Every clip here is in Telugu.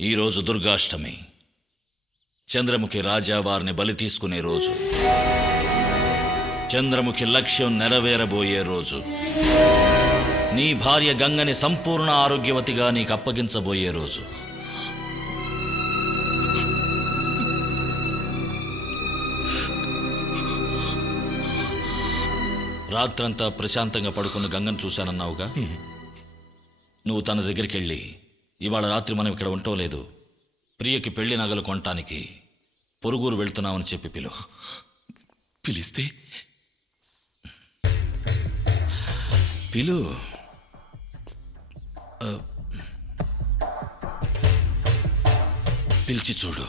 ఈరోజు దుర్గాష్టమి. చంద్రముఖి రాజా వారిని బలి తీసుకునే రోజు. చంద్రముఖి లక్ష్యం నెరవేరబోయే రోజు. నీ భార్య గంగని సంపూర్ణ ఆరోగ్యవతిగా నీకు అప్పగించబోయే రోజు. రాత్రంతా ప్రశాంతంగా పడుకున్న గంగను చూశానన్నావుగా. నువ్వు తన దగ్గరికి వెళ్ళి, ఇవాళ రాత్రి మనం ఇక్కడ ఉండటం లేదు, ప్రియకి పెళ్లి నగలు కొనటానికి పొరుగురు వెళ్తున్నామని చెప్పి పిలిస్తే పిలు. పిలిచి చూడు.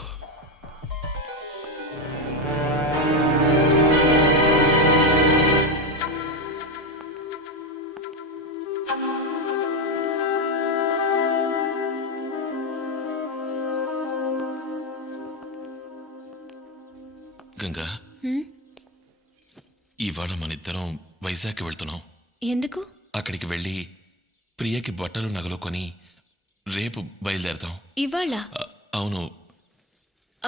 గంగా, ఇవాళ మన ఇద్దరం వైజాగ్ వెళ్తున్నాం. ఎందుకు? అక్కడికి వెళ్ళి ప్రియకి బట్టలు నగలు కొని రేపు బయలుదేరతాం. ఇవాళ? అవును.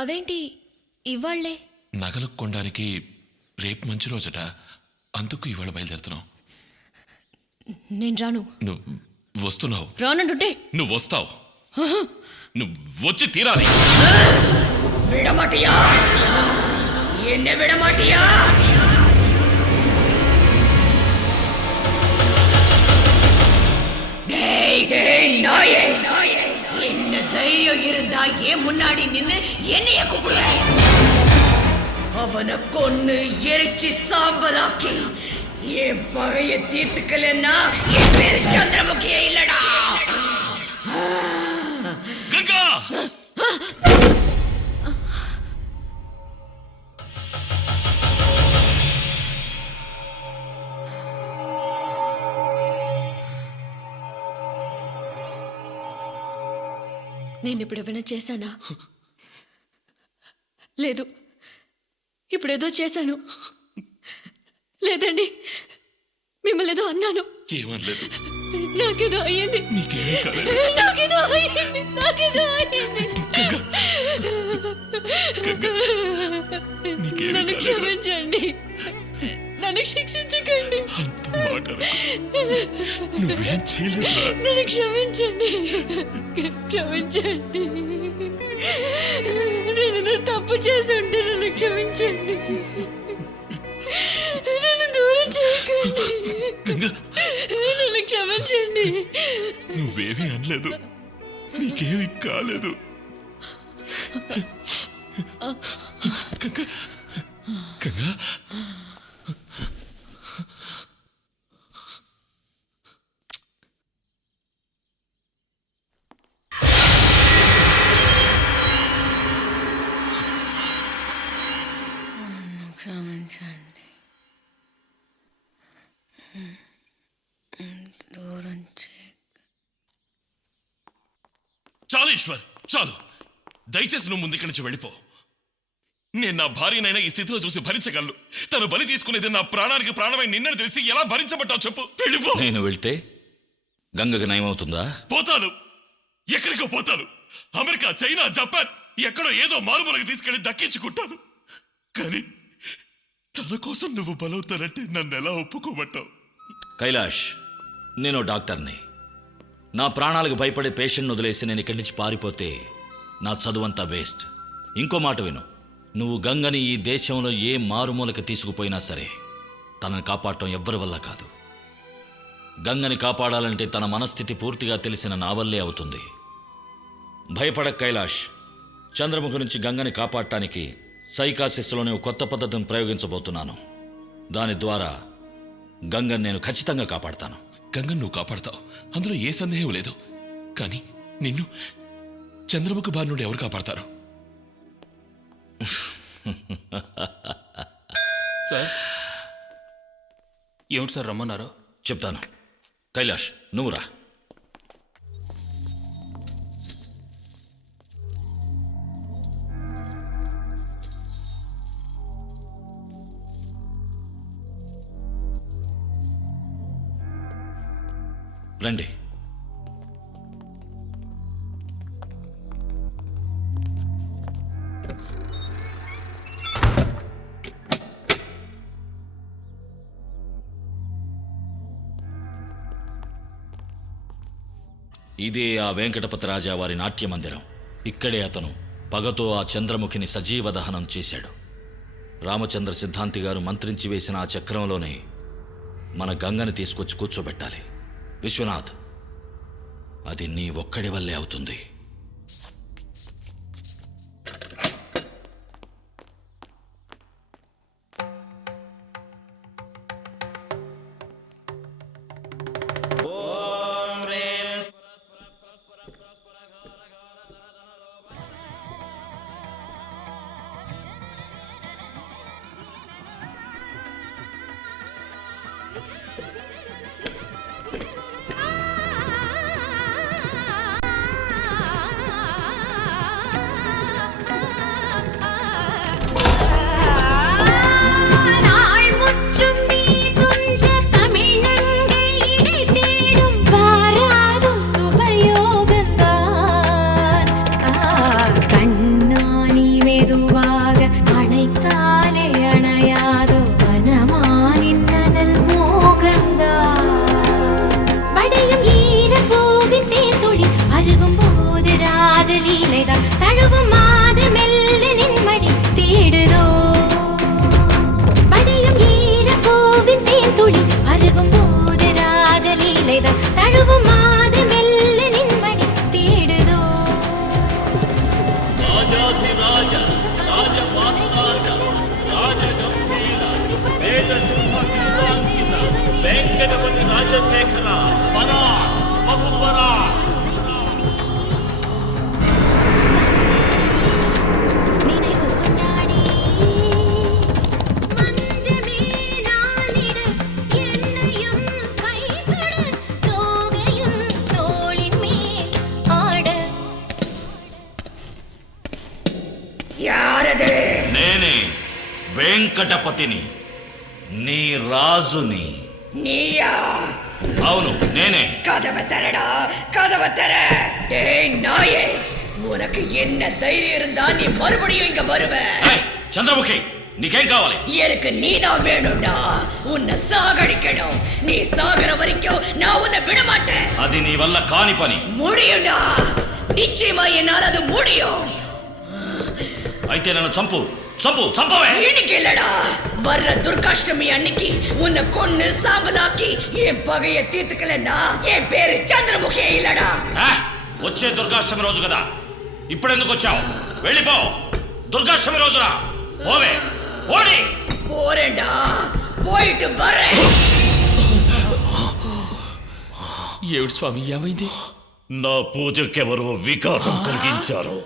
అదేంటి ఇవాళ్లే? నగలు కొనడానికి రేపు మంచి రోజట, అందుకు ఇవాళ బయలుదేరుతున్నాం. నేను రాను. నువ్వు వస్తున్నావు. రానంటుంటే నువ్వు వస్తావు. నువ్వు వచ్చి తీరాలి. విడమటియా, என்ன விடமாட்டியா? நாயே, என்ன தைரியம் இருந்தா ஏன் முன்னாடி நின்னு என்னைய கூப்பிடுற? அவனை கொன்னு எரிச்சு சாம்பலாக்கி என் பகைய தீர்த்துக்கலன்னா என் பேரு சந்திரமுகியே இல்லடா. గంగా, నేను ఇప్పుడు ఏమైనా చేశానా? లేదు. ఇప్పుడేదో చేశాను. లేదండి, మిమ్మల్ని ఏదో అన్నాను. ఏమనలేదు. నాకేదో అయ్యింది. నీకేమీ కాలేదు. నాకేదో అయ్యింది. నాకేదో అయ్యింది. నన్ను క్షమించండి. నన్ను శిక్షించకండి. నువ్వేం చేయలేదురా. నన్ను క్షమించండి. క్షమించండి. నేను తప్పు చేసి ఉంటే నన్ను క్షమించండి. నన్ను దూరం చేయకండి. నన్ను క్షమించండి. నువ్వేమీ అనలేదు. నీకేమీ కాలేదు. గంగా, క్షమించండి. దూరం చాలు ఈశ్వర్, చాలు. దయచేసి నువ్వు ముందు ఇక్కడి నుంచి వెళ్ళిపో. నేను నా భార్యనైనా ఈ స్థితిలో చూసి భరించగలను. తను బలి తీసుకునేది నా ప్రాణానికి ప్రాణమై నిన్నని తెలిసి ఎలా భరించబట్టావు చెప్పు. వెళ్ళిపో. నేను వెళ్తే గంగకి నయమవుతుందా? పోతాను. ఎక్కడికో పోతాను. అమెరికా, చైనా, జపాన్, ఎక్కడో ఏదో మారుమూలకి తీసుకెళ్లి దక్కించుకుంటాను. కానీ తన కోసం నువ్వు బలవుతానంటే నన్ను ఎలా ఒప్పుకోమంటావు? కైలాష్, నేను డాక్టర్ని. నా ప్రాణాలకు భయపడే పేషెంట్ను వదిలేసి నేను ఇక్కడి నుంచి పారిపోతే నా చదువంతా వేస్ట్. ఇంకో మాట విను. నువ్వు గంగని ఈ దేశంలో ఏ మారుమూలకి తీసుకుపోయినా సరే తనని కాపాడటం ఎవ్వరి వల్ల కాదు. గంగని కాపాడాలంటే తన మనస్థితి పూర్తిగా తెలిసిన నా వల్లే అవుతుంది. భయపడక కైలాష్. చంద్రముఖి నుంచి గంగని కాపాడటానికి సైకాసిస్లోనే కొత్త పద్ధతిని ప్రయోగించబోతున్నాను. దాని ద్వారా గంగని నేను ఖచ్చితంగా కాపాడతాను. గంగను నువ్వు కాపాడతావు, అందులో ఏ సందేహం లేదు. కానీ నిన్ను చంద్రముఖి బారి నుండి ఎవరు కాపాడతారు? సార్, ఏమిటి సార్ రమ్మన్నారు? చెప్తాను. కైలాష్, నువ్వు రా. ఇదే ఆ వెంకటపతి రాజా వారి నాట్య మందిరం. ఇక్కడే అతను పగతో ఆ చంద్రముఖిని సజీవ దహనం చేశాడు. రామచంద్ర సిద్ధాంతి గారు మంత్రించి వేసిన ఆ చక్రంలోనే మన గంగని తీసుకొచ్చి కూర్చోబెట్టాలి. విశ్వనాథ్, అది నీ ఒక్కడి వల్లే అవుతుంది. వెంకటపతి రాజశేఖర నేనే వెంకటపతిని, నీ రాజుని. நீயா? అవును, నేనే. கதவை தரடா, கதவை தர. டேய் நாயே, உனக்கு என்ன தைரியம் இருந்தா நீ மறுபடியும் இங்க வருவ? చంద్రముఖి, నీకేం కావాలి? எனக்கு நீதான் வேணும்டா. உன்னை சாகடிக்கணும். நீ சாகர வரைக்கும் நான் உன்னை விட மாட்டேன். అది నీ వల్ల కాని పని. முடியும்டா, நிச்சயமா என்னால் அது முடியும். అయితే నన్ను చంపు, చంపు, చంపవే. இன்னைக்கு இல்லடா, வர்ற துர்காஷ்டமி அன்னைக்கு உன்னை கொன்னு சாம்பலாக்கி என் பகைய தீர்த்துக்கலன்னா என் பேரு చంద్రముఖి இல்லடா. వచ్చే దుర్గాష్టమి రోజు కదా, ఇప్పుడెందుకు వచ్చావు? వెళ్ళిపో. దుర్గాష్టమి రోజున పోవే. పోడి. పోరేండా, పోయిட்டு வரேன். ఏమిటి స్వామి, ఏమైంది? నా పూజకెవరో విఘాతం కలిగించారు.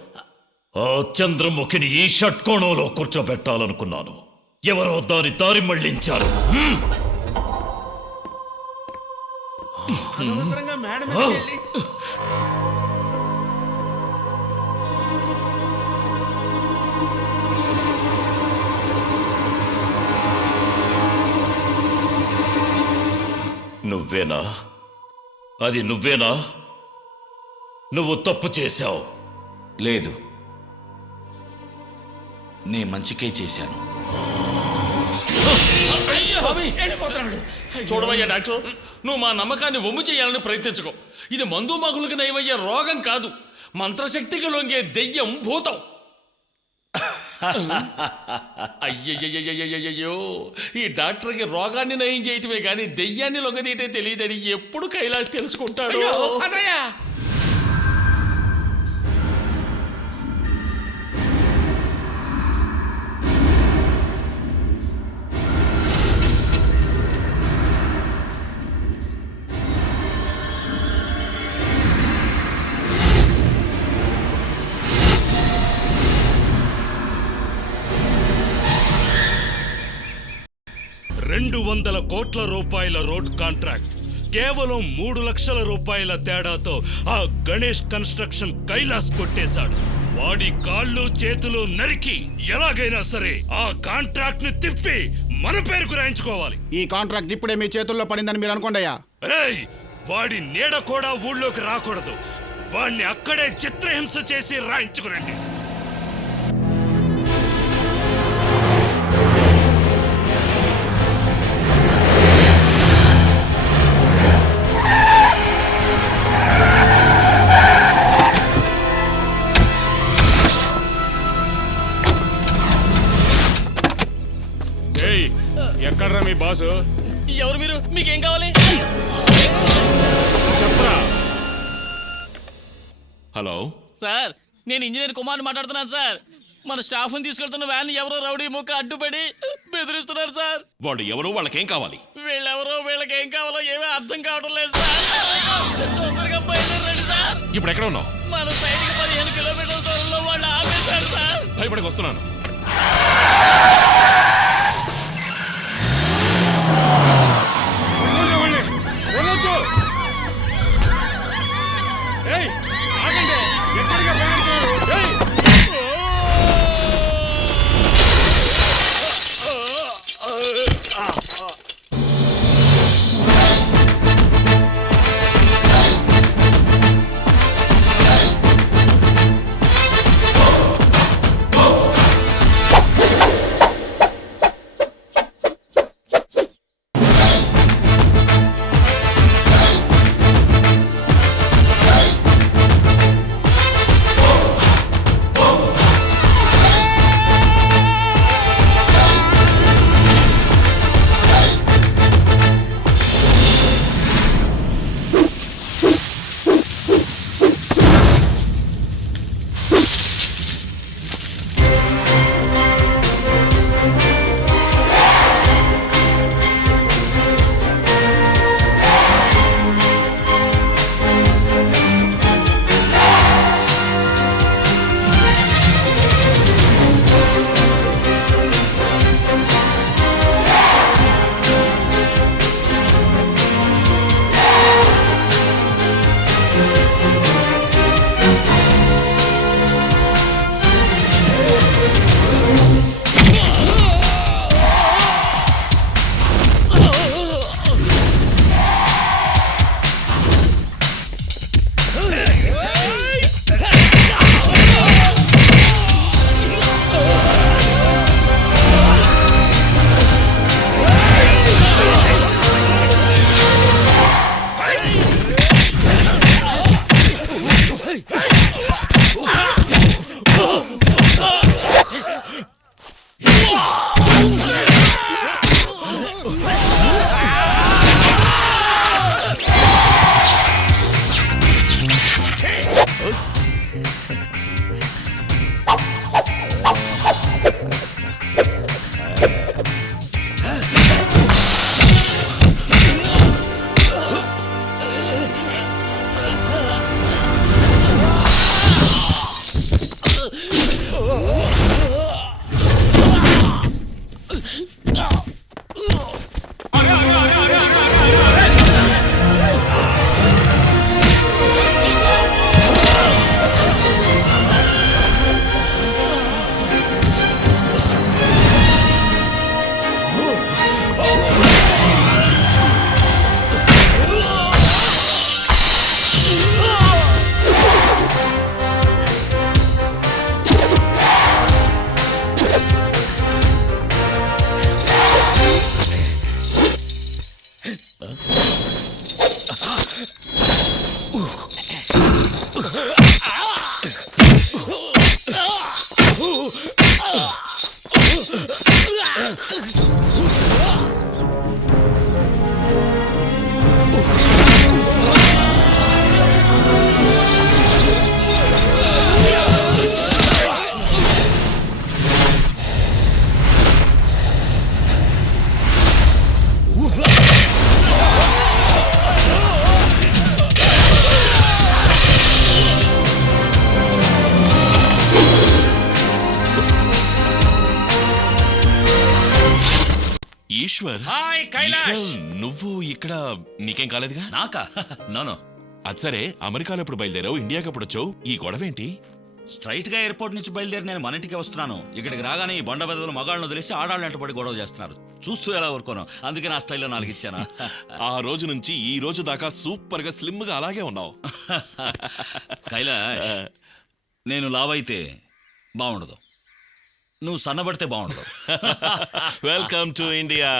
ఆ చంద్రముఖిని ఈ షట్కోణంలో కూర్చోబెట్టాలనుకున్నాను. ఎవరో దాని దారి మళ్లించారు. నువ్వేనా? అది నువ్వేనా? నువ్వు తప్పు చేశావు. లేదు, నే మంచికే చేశాను. చూడవయ్యా డాక్టర్, నువ్వు మా నమ్మకాన్ని వమ్ము చేయాలని ప్రయత్నించుకో. ఇది మందు మగులకు నయమయ్యే రోగం కాదు, మంత్రశక్తికి లొంగే దెయ్యం, భూతం. అయ్యయ్యో, ఈ డాక్టర్కి రోగాన్ని నయం చేయటమే కానీ దెయ్యాన్ని లొంగదీయటే తెలియదని ఎప్పుడు కైలాష్ తెలుసుకుంటాడు. $200 కోట్ల రోడ్ కాంట్రాక్ట్ కేవలం 3 లక్షల రూపాయల తేడాతో ఆ గణేష్ కన్స్ట్రక్షన్ కైలాస్ కొట్టేశాడు. వాడి కాళ్ళు చేతులు నరికి ఎలాగైనా సరే ఆ కాంట్రాక్ట్ ని తిప్పి మన పేరుకు రాయించుకోవాలి. ఈ కాంట్రాక్ట్ ఇప్పుడే మీ చేతుల్లో పడిందని మీరు అనుకోండియా. వాడి నీడ కూడా ఊళ్ళోకి రాకూడదు. వాడిని అక్కడే చిత్రహింస చేసి రాయించుకురండి. బాసు ఎవరు మీరు? మీకేం కావాలి? చెప్పరా? హలో సార్, నేను ఇంజనీర్ కుమార్ని మాట్లాడుతున్నాను సార్. మన స్టాఫ్ని తీసుకెళ్తున్న వ్యాన్ ఎవరో రౌడీ ముక్క అడ్డుపడి బెదిరిస్తున్నారు సార్. వాళ్ళు ఎవరో వాళ్ళకేం కావాలి? వీళ్ళెవరో వీళ్ళకి ఏం కావాలో ఏమీ అర్థం కావడం లేదు సార్. తొందరగా బయలుదేరండి సార్. ఇప్పుడు ఎక్కడ ఉన్నావు? మన సైడ్కి 15 కిలోమీటర్ల దూరంలో వాళ్ళు ఆపేశారు సార్. భయపడకు వస్తున్నాను. ఏయ్, ఆగండి. ఎక్కడికి బయలుదేరుతున్నారు? ఏయ్! ఈశ్వర్, హాయ్ కైలాష్. ఈశ్వర్, నువ్వు ఇక్కడ నీకేం కాలేదుగా? నాకా? నో. అది సరే, అమెరికాలో ఎప్పుడు బయలుదేరావు? ఇండియాకి ఎప్పుడు వచ్చావు? ఈ గొడవ ఏంటి? స్ట్రైట్ గా ఎయిర్పోర్ట్ నుంచి బయలుదేరి నేను మన ఇంటికి వస్తున్నాను. ఇక్కడికి రాగానే ఈ బండ బెదలు మగాళ్ళను వదిలేసి ఆడాళ్ళు ఎంటబడి గొడవ చేస్తున్నారు. చూస్తూ ఎలా ఊరుకోను, అందుకే నా స్టైల్లో 4 ఇచ్చాను. ఆ రోజు నుంచి ఈ రోజు దాకా సూపర్ గా స్లిమ్ గా అలాగే ఉన్నావు. కైలాష్, నేను లావైతే బాగుండదు, నువ్వు సన్నబడితే బాగుండదు. Welcome to India.